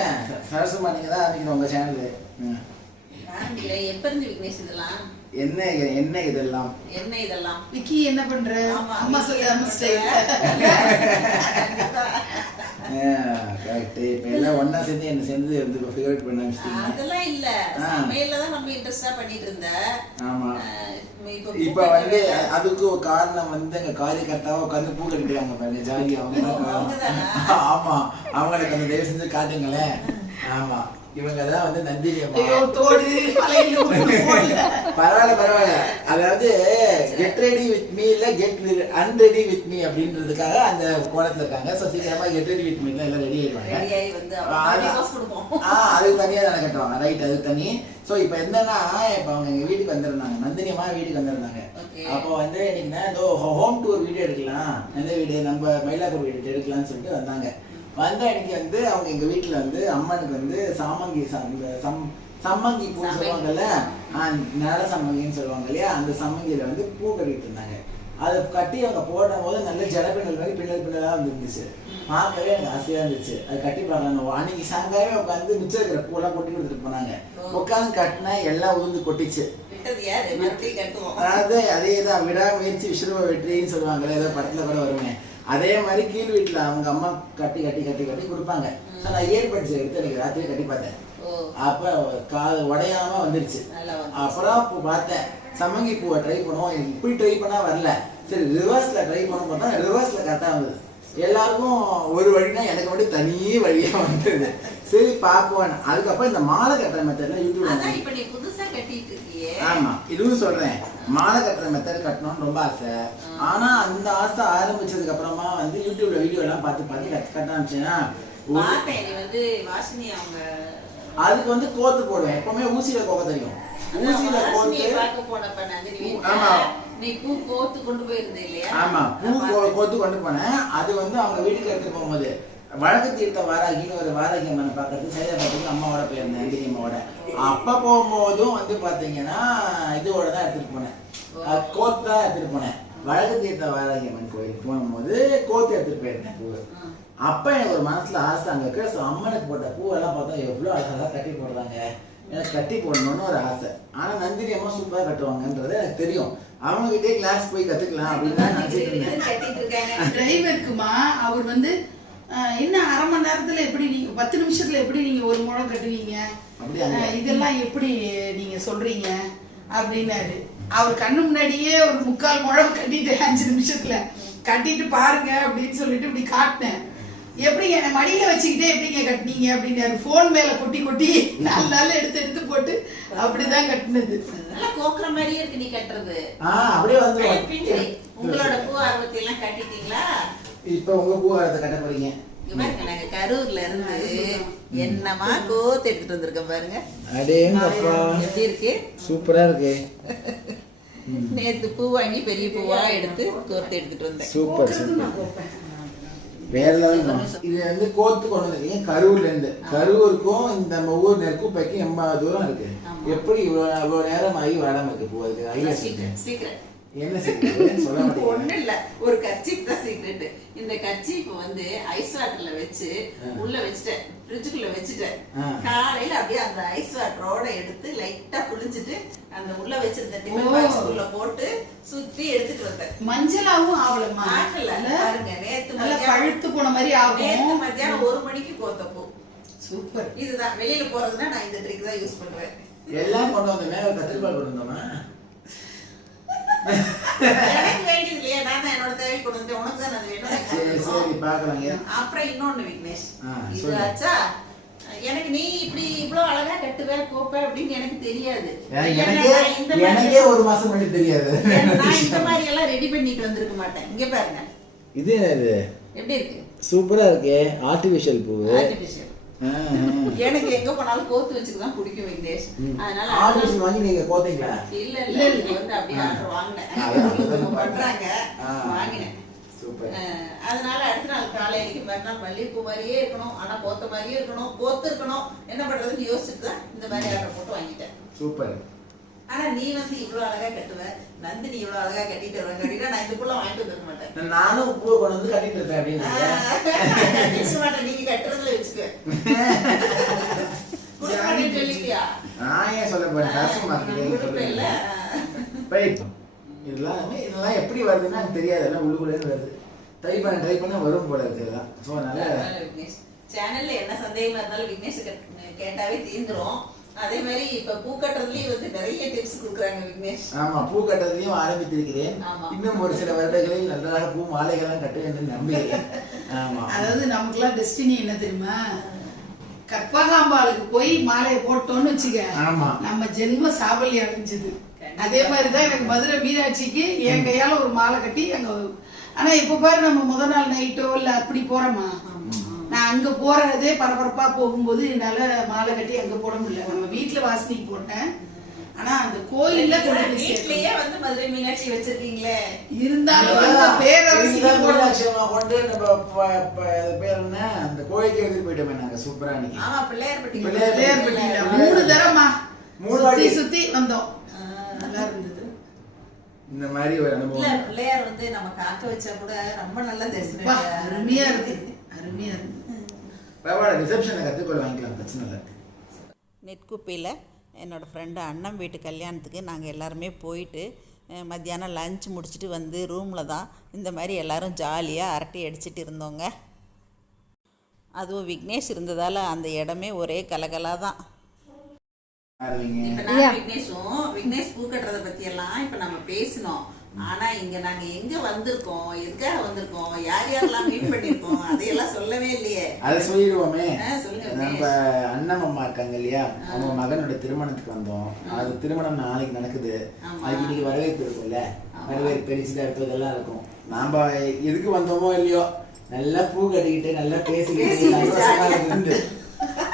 சொல்லுங்க சரசுமா, நீங்க தான் ஆரம்பிக்கணும் உங்க சேனல். எப்ப இருந்து விக்னேஷ் இதெல்லாம் என்ன என்ன இதெல்லாம் என்ன இதெல்லாம் விக்கி என்ன பண்ற? அம்மா சொல்லி அம்மா ஸ்டைல். கரெக்ட். இப்ப எல்லாம் ஒண்ணா சேர்ந்து என்ன சேர்ந்து வந்து ஃபேவரட் பண்ண ஆரம்பிச்சிட்டீங்க. அதெல்லாம் இல்ல, சமையல்ல தான் நம்ம இன்ட்ரெஸ்டா பண்ணிட்டு இருந்த. ஆமா. இப்ப வந்து அதுக்கு ஒரு காரணம் வந்து எங்க காரியகர்த்தாவா உட்காந்து பூ கட்டிட்டாங்க பாருங்க, ஜாலி. அவங்க ஆமா, அவங்களுக்கு அந்த தயவு செஞ்சு காட்டுங்களேன். ஆமா, இவங்கதான் வந்து நந்தினி அம்மா. பரவாயில்ல பரவாயில்ல, அதாவது கெட் ரெடி வித் மீ இல்ல கெட் அன்ரெடி வித் மீ அப்படின்றதுக்காக அந்த கோலத்துல இருக்காங்க. சோ சீக்கிரமா கெட் ரெடி வித் மீ எல்லாம் ரெடி ஆயிடுவாங்க. அதுக்கு தனியா தானே கட்டுவாங்க, ரைட், அதுக்கு தனி. சோ இப்ப என்னன்னா, இப்ப அவங்க எங்க வீட்டுக்கு வந்திருந்தாங்க, நந்தினி அம்மா வீட்டுக்கு வந்திருந்தாங்க. அப்போ வந்து என்னன்னா ஏதோ ஹோம் டூர் வீடியோ எடுக்கலாம், எந்த வீடு நம்ம மயிலாப்பூர் வீடு எடுக்கலாம்னு சொல்லிட்டு வந்தாங்க. வந்த அன்னைக்கு வந்து அவங்க எங்க வீட்டுல வந்து அம்மனுக்கு வந்து சாமங்கி சம்மங்கி பூ சொல்லுவாங்கல்ல, நர சம்மங்கின்னு சொல்லுவாங்க இல்லையா, அந்த சம்மங்கியில வந்து பூ கட்டிட்டு இருந்தாங்க. அதை கட்டி அவங்க போடும் போது நல்ல ஜடப்பின்னல் மாதிரி பின்னலா வந்துருந்துச்சு. பார்க்கவே எனக்கு ஆசையா இருந்துச்சு. அது கட்டி பார்க்கணும். அன்னைக்கு சாயங்காலமே உட்காந்து மிச்சம் இருக்கிற பூவெல்லாம் கொட்டி கொடுத்துட்டு போனாங்க. உட்காந்து கட்டினா எல்லாம் உளுந்து கொட்டிச்சு. அதேதான் விடாமுயற்சி விஸ்வரூப வெற்றின்னு சொல்லுவாங்கல்ல, ஏதோ படத்துல கூட வருவேன். அதே மாதிரி கீழ் வீட்டுல அவங்க அம்மா கட்டி கட்டி கட்டி கட்டி கொடுப்பாங்க. நான் இயற்படிச்சு எடுத்து எனக்கு ராத்திரி கட்டி பார்த்தேன். அப்ப காது உடையாம வந்துருச்சு. அப்புறம் பார்த்தேன் சம்மங்கி பூவை ட்ரை பண்ணுவோம், இப்படி ட்ரை பண்ணா வரல, சரி ரிவர்ஸ்ல ட்ரை பண்ண பார்த்தா ரிவர்ஸ்ல கரெக்டா வந்தது. எல்லாருக்கும் ஒரு வழினா எனக்கு மட்டும் தனி வழியா வந்தது. சரி பாப்போம். அதுக்கப்புறம் இந்த மாலை கட்டுற மெத்தட்ல யூடியூப்ல புதுசா கட்டிட்டு இருக்கியே. ஆமா, இதுவும் சொல்றேன், மாலை கட்டுற மெத்தட் கட்டணும்னு ரொம்ப ஆசை. ஆனா அந்த ஆசை ஆரம்பிச்சதுக்கு அப்புறமா வந்து யூடியூப்ல வீடியோ எல்லாம் பார்த்து கட்ட ஆரம்பிச்சேன்னா அதுக்கு வந்து கோத்து போடுவேன். எப்பவுமே ஊசியில கோக்க தெரியும். ஊசியில கோத்து, ஆமா நீ பூ கோத்து கொண்டு போயிருந்தே இல்லையா? ஆமா, பூ கோத்து கொண்டு போனேன். அது வந்து அவங்க வீட்டுக்கு எடுத்து போகும்போது வழக்கு தீர்த்த வாராகின்னு ஒரு வாராகி அம்மனை பார்க்கறதுக்கு சைதாபாத்துக்கு அம்மாவோட போயிருந்தேன், நந்தினி அம்மாவோட. அப்ப போகும்போதும் வந்து பாத்தீங்கன்னா இதோட தான் எடுத்துட்டு போனேன், கோத்து தான் எடுத்துட்டு போனேன். வழக்கு தீர்த்த வாராகி அம்மன் கோயிலுக்கு போகும்போது கோத்து எடுத்துட்டு போயிருந்தேன் பூ. அப்ப எனக்கு ஒரு மனசுல ஆசை, அங்க இருக்கிற அம்மனுக்கு போட்ட பூவெல்லாம் பார்த்தா எவ்வளவு அழகா கட்டி போடுறாங்க, எனக்கு கட்டி போடணும்னு ஒரு ஆசை. ஆனா நந்தினி அம்மா சூப்பரா கட்டுவாங்கன்றது எனக்கு தெரியும். அவங்க கிட்டே கிளாஸ் போய் கத்துக்கலாம் அப்படின்னு தான் நினைச்சிட்டு இருந்தேன். டிரைவருக்குமா அவர் வந்து என்ன அரை மணி நேரத்துல எப்படி நீங்க 10 நிமிஷத்துல எப்படி நீங்க ஒரு முழம் கட்டுவீங்க, இதெல்லாம் எப்படி நீங்க சொல்றீங்க அப்படின்னாரு. அவர் கண்ணு முன்னாடியே ஒரு 3/4 முழம் கட்டிட்டு 5 நிமிஷத்துல கட்டிட்டு பாருங்க அப்படின்னு சொல்லிட்டு இப்படி காட்டினேன். எப்படிங்க என்ன மடியில வச்சுக்கிட்டே எப்படிங்க கட்டினீங்க அப்படின்னாரு. போன் மேல கொட்டி கொட்டி 4 நாள் எடுத்து எடுத்து போட்டு அப்படிதான் கட்டினது. நல்லா கோக்குற மாதிரியே இருக்கு நீ கட்டுறது. அப்படியே வந்து உங்களோட பூ ஆர்வத்தை எல்லாம் கட்டிட்டீங்களா? இப்ப உங்க பூ ஆர்வத்தை கட்ட போறீங்க. நாங்க கரூர்ல இருந்து என்னமா கோத்து எடுத்துட்டு வந்திருக்கோம் பாருங்க. அடேங்கப்பா, எப்படி இருக்கு? சூப்பரா இருக்கு. நேத்து பூ வாங்கி பெரிய பூவா எடுத்து கோர்த்து எடுத்துட்டு வந்தேன். Super super. வேற இது வந்து கோத்து கொண்டு வந்திருக்கீங்க கரூர்ல இருந்து. கரூருக்கும் இந்த நம்ம ஊர் நெற்குப்பைக்கும் 80 தூரம் இருக்கு. எப்படி இவ்வளவு நேரம் ஆகி வராம இருக்கு பூ? அதுக்கு சீக்கிரம் என்ன சீக்கிரம் சொல்ல மாட்டேன். ஒண்ணு இல்ல, ஒரு கர்ச்சீப் தான் சீக்ரெட். இந்த கர்ச்சீப் வந்து ஐஸ் வாட்டர்ல வச்சு உள்ள வச்சுட்டேன், ஃப்ரிட்ஜுக்குள்ள வச்சுட்டேன். காலையில அப்படியே அந்த ஐஸ் வாட்டரோட எடுத்து லைட்டா புளிஞ்சிட்டு அந்த உள்ள வச்சிருந்த டிஃபன் பாக்ஸ்க்குள்ள போட்டு சுத்தி எடுத்துட்டு வந்தேன். மஞ்சளாவும் ஆவலமா ஆகல பாருங்க. நேத்து பழுத்து போன மாதிரி ஆகும். நேத்து மத்தியானம் 1 மணிக்கு கோத்த பூ. சூப்பர். இதுதான் வெளியில போறதுன்னா நான் இந்த ட்ரிக் தான் யூஸ் பண்றேன். எல்லாம் கொண்டு வந்த மேல கத்திரிக்காய் கொண்டு வந்தோமா? எனக்கு வேண்டியது இல்லையா? நான் தான் என்னோட தேவை கொண்டு வந்து உனக்கு தான் அது வேணும். சரி பார்க்கலாங்க. அப்புறம் இன்னொன்னு விக்னேஷ், இது ஆச்சா எனக்கு நீ இப்படி இவ்வளவு அழகா கட்டுவ கோப்ப அப்படின்னு எனக்கு தெரியாது. எனக்கே ஒரு மாசம் முன்னாடி தெரியாது. நான் இந்த மாதிரி எல்லாம் ரெடி பண்ணிட்டு வந்திருக்க மாட்டேன். இங்க பாருங்க, இது என்னது? எப்படி இருக்கு? சூப்பரா இருக்கு. ஆர்டிபிஷியல் பூ. ஆர்டிபிஷியல். எனக்கு எங்க போனாலும் கோத்து வச்சுதான் பிடிக்கும் விக்னேஷ். அதனால ஆர்டிபிஷியல் வாங்கி நீங்க கோத்தீங்களா? இல்ல இல்ல, இது வந்து அப்படியே ஆர்டர் வாங்கினேன். பண்றாங்க, வாங்கினேன். அதனால அடுத்த நாள் காலையில மறுநாள் மல்லிகைப்பூ மாதிரியே இருக்கணும், ஆனா கோத்த மாதிரியே இருக்கணும், கோத்து இருக்கணும். என்ன பண்றதுன்னு யோசிச்சுட்டு தான் இந்த மாதிரி ஆர்டர் போட்டு வாங்கிட்டேன். சூப்பர். ஆனா நீ வந்து இவ்வளவு அழகா கட்டுவ, நந்தினி இவ்வளவு அழகா கட்டிட்டு வருவாங்க அப்படின்னா நான் இதுக்குள்ள வாங்கிட்டு வந்துருக்க மாட்டேன். நானும் பூ கொண்டு வந்து கட்டிட்டு இருக்கேன் அப்படின்னு மாட்டேன். நீங்க கட்டுறதுல வச்சுக்க. குடுக்கணும்னு சொல்லிட்டியா? நான் ஏன் சொல்ல போறேன், சரசு மார்க்கெட்டிங் குடுப்பேல்ல. ரைட். இதெல்லாம் எப்படி வருதுன்னா எனக்கு தெரியாது, எல்லாம் உள்ளுக்குள்ளேருந்து வருது. ட்ரை பண்ண வரும் போல இருக்கு இதெல்லாம். ஸோ அதனால விக்னேஷ் சேனல்ல என்ன சந்தேகமா இருந்தாலும் விக்னேஷ் கேட்டாவே தீர்ந்துரும். அதே மாதிரி இப்ப பூ கட்டுறதுலயும் வந்து நிறைய டிப்ஸ் கொடுக்குறாங்க விக்னேஷ். ஆமா, பூ கட்டுறதையும் ஆரம்பித்திருக்கிறேன். இன்னும் ஒரு சில வருடங்களில் நன்றாக பூ மாலைகள்லாம் கட்டுவேன் என்று நம்புகிறேன். ஆமா, அதாவது நமக்குலாம் டெஸ்டினி என்ன தெரியுமா, கற்பகாம்பாளுக்கு போய் மாலையை போட்டோம்னு வச்சுக்க, நம்ம ஜென்ம சாபல்யம் அடைஞ்சது. அதே மாதிரிதான் எனக்கு மதுரை மீனாட்சிக்கு என் கையால ஒரு மாலை கட்டி அங்க. ஆனா இப்ப பாரு, நம்ம முதல் நாள் நைட்டோ இல்ல அப்படி போறோமா, நான் அங்க போறதே பரபரப்பா போகும்போது என்னால மாலை கட்டி அங்க போட முடியல. நம்ம வீட்டுல வாசனைக்கு போட்டேன். ஆனா அந்த கோயில்ல வீட்லயே வந்து மதுரை மீனாட்சி வச்சிருக்கீங்களே, இருந்தாலும் அந்த பேரரசிக்கு கொண்டு நம்ம பேர் என்ன அந்த கோயிலுக்கு எடுத்து போயிட்டோமே நாங்க சூப்பரா. ஆமா, பிள்ளையார்பட்டி 3 தரமா 3 வாட்டி சுத்தி வந்தோம். நல்லா இருந்தது. இந்த மாதிரி ஒரு அனுபவம். பிள்ளையார் வந்து நம்ம காக்க வச்சா கூட ரொம்ப நல்ல தரிசனம். அருமையா இருக்கு, அருமையா இருக்கு. பரவாயில்ல, ரிசப்ஷனை கற்றுக்கொள்ள வாங்கிக்கலாம், பிரச்சனை இல்லை. நெட்குப்பையில் என்னோடய ஃப்ரெண்டு அண்ணன் வீட்டு கல்யாணத்துக்கு நாங்கள் எல்லாருமே போயிட்டு மத்தியானம் லஞ்ச் முடிச்சுட்டு வந்து ரூமில் தான் இந்த மாதிரி எல்லோரும் ஜாலியாக அரட்டை அடிச்சிட்டு இருந்தோங்க. அதுவும் விக்னேஷ் இருந்ததால் அந்த இடமே ஒரே கலகலாக தான். இப்ப நான் விக்னேஷ் பூ கட்டுறதை பத்தி எல்லாம் இப்ப நம்ம பேசணும். ஆனா இங்க நாங்க எங்க வந்திருக்கோம், எதுக்காக வந்திருக்கோம், யார் யாரெல்லாம் மீட் பண்ணிருக்கோம், அதையெல்லாம் சொல்லவே இல்லையே. அதை சொல்லிடுவோமே. சொல்லுங்க. நம்ம அண்ணன் அம்மா இருக்காங்க இல்லையா, அவங்க மகனோட திருமணத்துக்கு வந்தோம். அது திருமணம் நாளைக்கு நடக்குது. அதுக்கு இன்னைக்கு வரவேற்பு இருக்கும்ல, வரவேற்பு பெருசுல எடுத்ததெல்லாம் இருக்கும். நாம எதுக்கு வந்தோமோ இல்லையோ, நல்லா பூ கட்டிக்கிட்டு நல்லா பேசிக்கிட்டு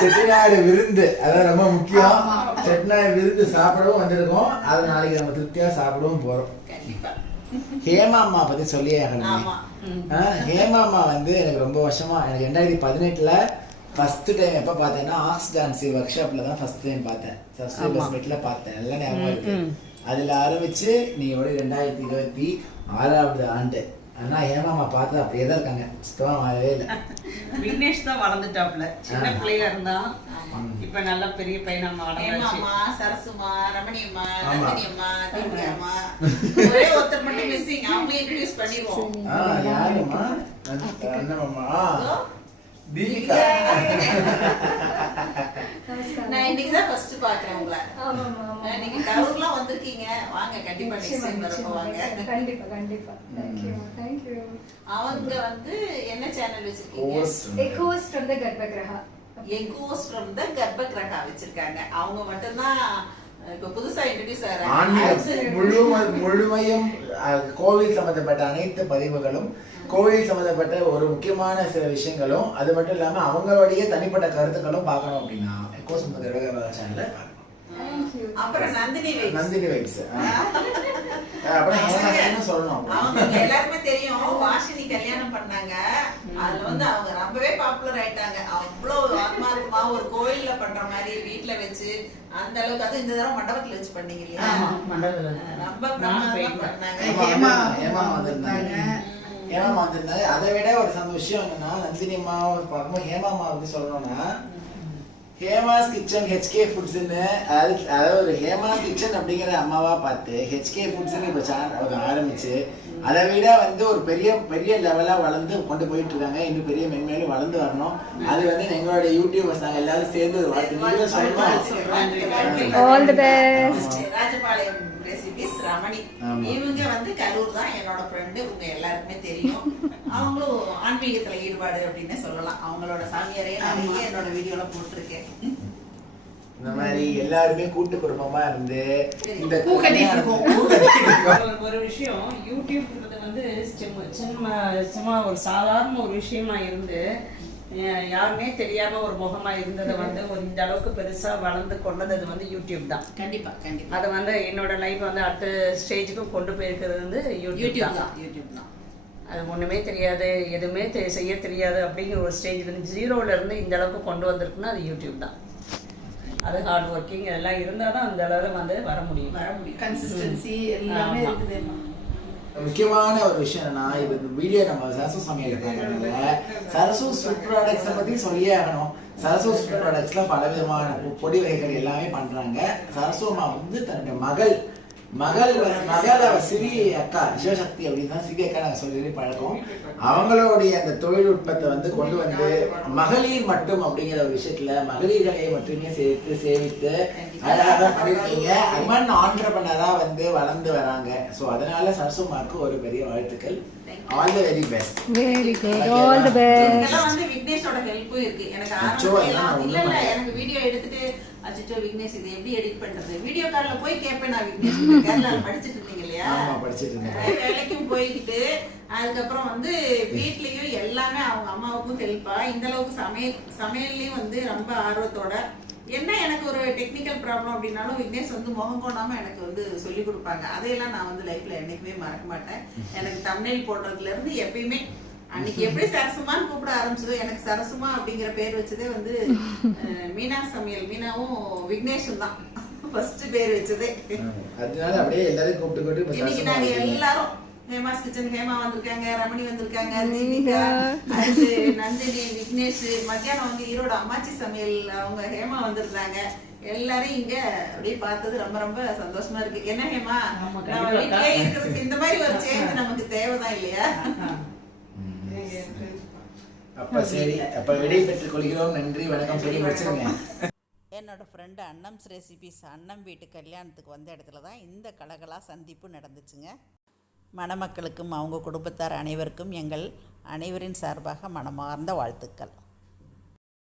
செட்டிநாடு விருந்து, அதான் ரொம்ப முக்கியம். செட்டிநாடு விருந்து சாப்பிடவும் வந்திருக்கோம். அது நாளைக்கு நம்ம திருப்தியா சாப்பிடவும் போறோம். ஹேமா அம்மா பத்தி சொல்லி ஆகணும். ஹேமா அம்மா வந்து எனக்கு ரொம்ப வருஷமா, எனக்கு 2018 ஃபர்ஸ்ட் டைம் எப்ப பார்த்தேன்னா ஆர்ட்ஸ் டான்ஸ் ஒர்க் ஷாப்ல தான் ஃபர்ஸ்ட் டைம் பார்த்தேன். சப்ஸ்கிரைபர்ஸ் மீட்ல பார்த்தேன். நல்லா ஞாபகம் இருக்கு. அதுல ஆரம்பிச்சு நீயோட 2026வது ஆண்டு. ஆனா ஹேமாமா பார்த்தா அப்படியே தான் இருக்காங்க, சுத்தமா மாறவே இல்லை. விக்னேஷ் தான் வளர்ந்துட்டாப்ல, சின்ன பிள்ளையா இருந்தா இப்ப நல்ல பெரிய பையனா வளர்ந்தாச்சு. சரசுமா, ரமணியம்மா, நந்தினியம்மா, திவ்யாம்மா, ஒரே ஒருத்தர் மட்டும் மிஸ்ஸிங். அவங்களே இன்ட்ரோடியூஸ் பண்ணிடுவோம். யாருமா? அண்ணம்மா தீபிகா. நான் இன்னைக்கு தான் ஃபர்ஸ்ட் பாக்குறேன் உங்களை. நீங்க கரூர்லாம் வந்திருக்கீங்க, வாங்க கண்டிப்பா நெக்ஸ்ட் டைம் வரப்ப வாங்க. கண்டிப்பா கண்டிப்பா. Thank you. அவங்க வந்து என்ன சேனல் வச்சிருக்கீங்க? Echoes from the Garbhagriha. Echoes from the Garbhagriha வச்சிருக்காங்க. அவங்க மட்டும் தான் இப்ப புதுசா இன்ட்ரோடியூஸ் ஆறாங்க. முழுமையும் கோவில் சம்பந்தப்பட்ட அனைத்து பதிவுகளும், கோவில் சம்பந்தப்பட்ட ஒரு முக்கியமான சில விஷயங்களும், அது மட்டும் இல்லாம அவங்களுடைய தனிப்பட்ட கருத்துக்களும் பார்க்கணும் அப்படின்னா எக்கோஸ் from the Garbhagriha சேனல்ல பார்க்கணும். அப்புறம் நந்தினி வைப்ஸ். அப்புறம் என்ன சொல்லணும், அவங்க எல்லாருமே தெரியும். வாஷினி கல்யாணம் பண்ணாங்க, அதுல வந்து அவங்க ரொம்பவே பாப்புலர் ஆயிட்டாங்க. அவ்வளவு ஆத்மார்த்தமா ஒரு கோயில்ல பண்ற மாதிரி வீட்டுல வச்சு அந்த அளவுக்கு, அது இந்த தடவை மண்டபத்துல வச்சு பண்ணீங்க இல்லையா? ரொம்ப பிரமாதமா பண்ணாங்க. ஏமா வந்திருந்தாங்க. அதை விட ஒரு சந்தோஷம் என்னன்னா, நந்தினி அம்மாவை பார்க்கும்போது ஹேமா அம்மா வந்து சொல்லணும்னா, ஹேமாஸ் கிச்சன் ஹெச்கே ஃபுட்ஸ்ன்னு, அதாவது ஒரு ஹேமாஸ் கிச்சன் அப்படிங்கிற அம்மாவா பார்த்து ஹெச்கே ஃபுட்ஸ்ன்னு இப்போ சேனல் ஆரம்பிச்சு அதை விட வந்து ஒரு பெரிய பெரிய லெவலாக வளர்ந்து கொண்டு போயிட்டு இருக்காங்க. இன்னும் பெரிய மென்மேலும் வளர்ந்து வரணும். அது வந்து எங்களுடைய யூடியூபர்ஸ் நாங்கள் எல்லாரும் சேர்ந்து ஒரு வாழ்க்கை சொல்லணும். All the best. Rajapalayam recipes Ramani, இவங்க வந்து கரூர் தான், என்னோட ஃப்ரெண்டு. உங்க எல்லாருக்குமே தெரியும். அவங்களும் ஆன்மீகத்துல ஈடுபாடு அப்படின்னு சொல்லலாம். அவங்களோட சாமியாரையே நிறைய என்னோட வீடியோல போட்டிருக்கேன். இந்த மாதிரி எல்லாருமே கூட்டு குடும்பமா இருந்து இந்த பூ கட்டிட்டு இருக்கோம். ஒரு விஷயம், யூடியூப்ன்றது வந்து சும்மா ஒரு சாதாரண ஒரு விஷயமா இருந்து யாருமே தெரியாம ஒரு முகமா இருந்ததை வந்து இந்த அளவுக்கு பெருசா வளர்ந்து கொண்டது வந்து யூடியூப் தான். கண்டிப்பா கண்டிப்பா. அதை வந்து என்னோட லைஃப் வந்து அடுத்த ஸ்டேஜுக்கும் கொண்டு போயிருக்கிறது வந்து யூடியூப் தான். அது ஒண்ணுமே தெரியாது, எதுவுமே செய்ய தெரியாது அப்படிங்கிற ஒரு ஸ்டேஜ்ல இருந்து, ஜீரோல இருந்து இந்த அளவுக்கு கொண்டு வந்திருக்குன்னா அது யூடியூப் தான். அது ஹார்ட் ஒர்க்கிங் எல்லாம் இருந்தால் தான் அந்த அளவில் வந்து வர முடியும். கன்சிஸ்டன்சி எல்லாமே இருக்குது. முக்கியமான ஒரு விஷயம் என்னன்னா, இப்போ இந்த வீடியோ நம்ம சரசு சமையல் பார்க்கறதுனால சரசு ஃபுட் ப்ராடக்ட்ஸை பற்றி சொல்லியே ஆகணும். சரசு ஃபுட் ப்ராடக்ட்ஸ்ல பல விதமான பொடி வகைகள் எல்லாமே பண்றாங்க. சரசு அம்மா வந்து தன்னுடைய மகளை சிறி அக்கா சிவசக்தி அப்படின்னு தான் சிறி அக்கா நாங்கள் சொல்லி பழக்கம். அவங்களுடைய அந்த தொழில்நுட்பத்தை வந்து கொண்டு வந்து மகளிர் மட்டும் அப்படிங்கிற ஒரு விஷயத்துல மகளிர்களை மட்டுமே சேர்த்து சேவித்து அழகாக பண்ணியிருக்கீங்க. அது மாதிரி ஆண்டர்பிரனரா வந்து வளர்ந்து வராங்க. ஸோ அதனால சரசுமாக்கு ஒரு பெரிய வாழ்த்துக்கள். All the very best. Very good. All the best. இதெல்லாம் வந்து விக்னேஷோட ஹெல்ப்பும் இருக்கு. எனக்கு ஆரம்பத்துல இல்ல எனக்கு வீடியோ எடுத்துட்டு அச்சோ விக்னேஷ் இது எப்படி எடிட் பண்றது, வீடியோ கால்ல போய் கேட்பேன். நான் விக்னேஷ் கேரளால படிச்சிட்டு இருந்தீங்க இல்லையா? ஆமா படிச்சிட்டு இருந்தேன். வேலைக்கும் போய்கிட்டு அதுக்கப்புறம் வந்து வீட்லயும் எல்லாமே அவங்க அம்மாவுக்கும் ஹெல்ப்பா இந்த அளவுக்கு சமையல்லையும் வந்து ரொம்ப ஆர்வத்தோட என்ன எனக்கு ஒரு டெக்னிக்கல் ப்ராப்ளம் அப்படின்னாலும் விக்னேஷ் வந்து முகம் கொண்டாம எனக்கு வந்து சொல்லி கொடுப்பாங்க. அதையெல்லாம் நான் வந்து லைஃப்ல என்னைக்குமே மறக்க மாட்டேன். எனக்கு தம்ப்நெயில் போடுறதுல இருந்து எப்பயுமே அன்னைக்கு எப்படி சரசுமான்னு கூப்பிட ஆரம்பிச்சதோ, எனக்கு சரசுமா அப்படிங்கிற பேர் வச்சதே வந்து மீனா சமையல் மீனாவும் விக்னேஷும் தான் ஃபர்ஸ்ட் பேர் வச்சதே. அதனால அப்படியே எல்லாரும் கூப்பிட்டு இன்னைக்கு நாங்க எல்லாரும் ஹேமாஸ் கிச்சன் ஹேமா வந்திருக்காங்க, ரமணி வந்திருக்காங்க, தீபிகா, அடுத்து நந்தினி, விக்னேஷ், மத்தியானம் வந்து ஈரோடு அம்மாச்சி சமையல் அவங்க ஹேமா வந்திருக்காங்க. எல்லாரும் இங்க அப்படியே பார்த்தது ரொம்ப ரொம்ப சந்தோஷமா இருக்கு. என்ன ஹேமா நம்ம வீட்டிலே இருக்கிறதுக்கு இந்த மாதிரி ஒரு சேஞ்ச் நமக்கு தேவைதான் இல்லையா? அப்ப சரி, அப்ப விடை பெற்றுக் கொள்கிறோம். நன்றி வணக்கம் சொல்லி முடிச்சிருங்க. என்னோடய ஃப்ரெண்டு அன்னம்ஸ் ரெசிபிஸ் அண்ணன் வீட்டு கல்யாணத்துக்கு வந்த இடத்துல தான் இந்த கலகலா சந்திப்பு நடந்துச்சுங்க. மணமக்களுக்கும் அவங்க குடும்பத்தார் அனைவருக்கும் எங்கள் அனைவரின் சார்பாக மனமார்ந்த வாழ்த்துக்கள்.